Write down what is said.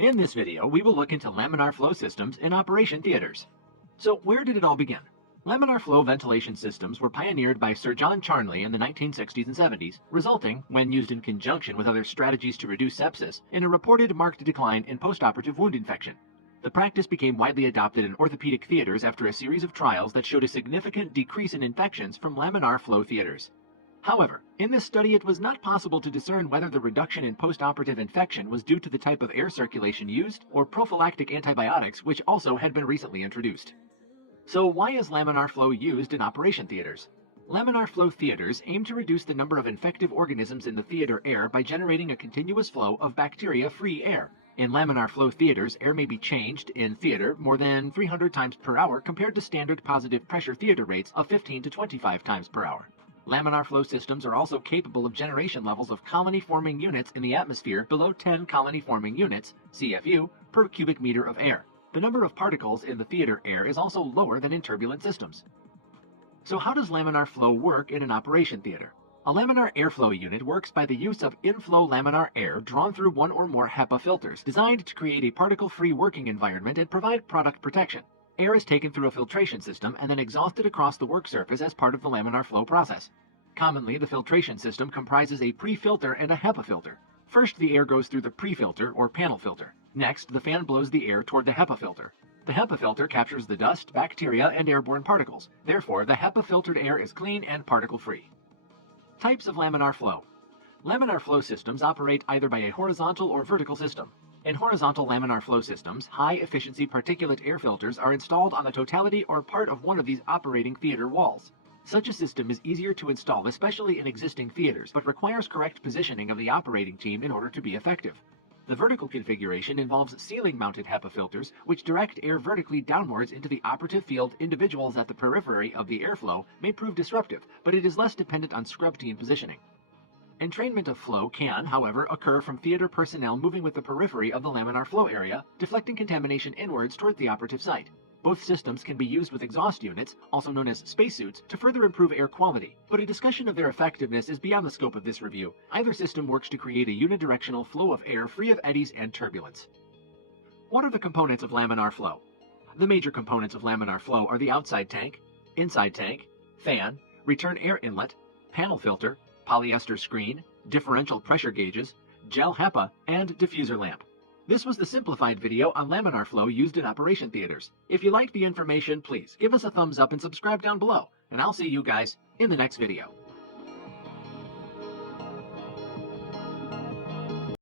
In this video, we will look into laminar flow systems in operation theaters. So where did it all begin? Laminar flow ventilation systems were pioneered by Sir John Charnley in the 1960s and 70s, resulting, when used in conjunction with other strategies to reduce sepsis, in a reported marked decline in postoperative wound infection. The practice became widely adopted in orthopedic theaters after a series of trials that showed a significant decrease in infections from laminar flow theaters. However, in this study it was not possible to discern whether the reduction in postoperative infection was due to the type of air circulation used or prophylactic antibiotics, which also had been recently introduced. So why is laminar flow used in operation theaters? Laminar flow theaters aim to reduce the number of infective organisms in the theater air by generating a continuous flow of bacteria-free air. In laminar flow theaters, air may be changed in theater more than 300 times per hour compared to standard positive pressure theater rates of 15 to 25 times per hour. Laminar flow systems are also capable of generation levels of colony-forming units in the atmosphere below 10 colony-forming units, CFU, per cubic meter of air. The number of particles in the theater air is also lower than in turbulent systems. So how does laminar flow work in an operation theater? A laminar airflow unit works by the use of inflow laminar air drawn through one or more HEPA filters designed to create a particle-free working environment and provide product protection. Air is taken through a filtration system and then exhausted across the work surface as part of the laminar flow process. Commonly, the filtration system comprises a pre-filter and a HEPA filter. First, the air goes through the pre-filter or panel filter. Next, the fan blows the air toward the HEPA filter. The HEPA filter captures the dust, bacteria, and airborne particles. Therefore, the HEPA-filtered air is clean and particle-free. Types of laminar flow. Laminar flow systems operate either by a horizontal or vertical system. In horizontal laminar flow systems, high-efficiency particulate air filters are installed on the totality or part of one of these operating theater walls. Such a system is easier to install, especially in existing theaters, but requires correct positioning of the operating team in order to be effective. The vertical configuration involves ceiling-mounted HEPA filters, which direct air vertically downwards into the operative field. Individuals at the periphery of the airflow may prove disruptive, but it is less dependent on scrub team positioning. Entrainment of flow can, however, occur from theater personnel moving with the periphery of the laminar flow area, deflecting contamination inwards toward the operative site. Both systems can be used with exhaust units, also known as spacesuits, to further improve air quality, but a discussion of their effectiveness is beyond the scope of this review. Either system works to create a unidirectional flow of air free of eddies and turbulence. What are the components of laminar flow? The major components of laminar flow are the outside tank, inside tank, fan, return air inlet, panel filter, polyester screen, differential pressure gauges, gel HEPA, and diffuser lamp. This was the simplified video on laminar flow used in operation theaters. If you liked the information, please give us a thumbs up and subscribe down below, and I'll see you guys in the next video.